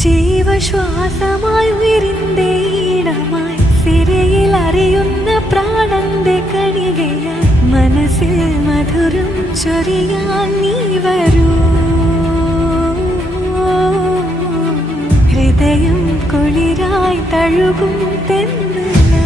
ജീവശ്വാസമായി ഉയരിന്റെ ഈണമായി സിരയിൽ അറിയുന്ന പ്രാണന്റെ കണികയായി മനസ്സിൽ മധുരം ചൊരിയാൻ നീ വരൂ. ഹൃദയം കുളിരായി തഴുകും തെന്നലായി